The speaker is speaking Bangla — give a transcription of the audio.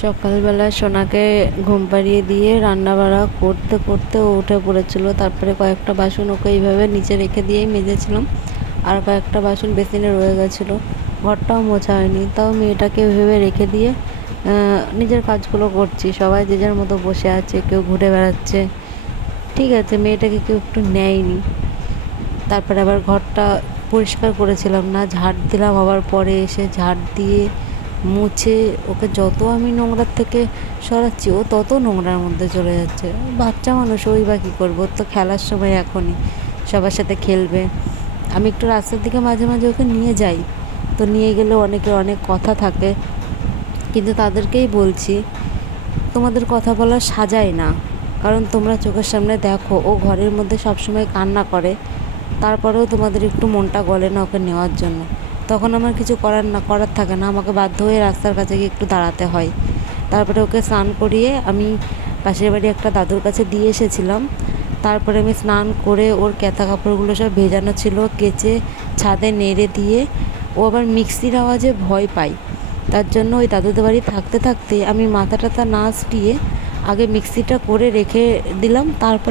সকালবেলা সোনাকে ঘুম পাড়িয়ে দিয়ে রান্না বাড়া করতে করতে ও উঠে পড়েছিল। তারপরে কয়েকটা বাসন ওকে এইভাবে নিচে রেখে দিয়েই মেজেছিলাম, আর কয়েকটা বাসন বেসিনে রয়ে গেছিলো। ঘরটাও মোছা হয়নি, তাও মেয়েটাকে ওইভাবে রেখে দিয়ে নিজের কাজগুলো করছি। সবাই যে যার মতো বসে আছে, কেউ ঘুরে বেড়াচ্ছে। ঠিক আছে, মেয়েটাকে কেউ একটু নেয়নি। তারপরে আবার ঘরটা পরিষ্কার করেছিলাম না, ঝাড় দিলাম। আবার পরে এসে ঝাড় দিয়ে মুছে ওকে যত আমি নোংরার থেকে সরাচ্ছি, ও তত নোংরার মধ্যে চলে যাচ্ছে। বাচ্চা মানুষ, ওই বা কী করবো, ওর তো খেলার সময় এখনই, সবার সাথে খেলবে। আমি একটু রাস্তার দিকে মাঝে মাঝে ওকে নিয়ে যাই, তো নিয়ে গেলে অনেকে অনেক কথা থাকে, কিন্তু তাদেরকেই বলছি তোমাদের কথা বলা সাজায় না। কারণ তোমরা চোখের সামনে দেখো ও ঘরের মধ্যে সবসময় কান্না করে, তারপরেও তোমাদের একটু মনটা গলে না ওকে নেওয়ার জন্য। তখন আমার কিছু করার থাকে না, আমাকে বাধ্য হয়ে রাস্তার কাছে গিয়ে একটু দাঁড়াতে হয়। তারপরে ওকে স্নান করিয়ে আমি পাশের বাড়ি একটা দাদুর কাছে দিয়ে এসেছিলাম। তারপরে আমি স্নান করে ওর কাঁথা কাপড়গুলো সব ভেজানো ছিল কেচে ছাদে নেড়ে দিয়ে, ও আবার মিক্সির আওয়াজে ভয় পায়। তার জন্য ওই দাদুদের বাড়ি থাকতে থাকতে আমি মাথা টাথা না আসটিয়ে আগে মিক্সিটা করে রেখে দিলাম। তারপরে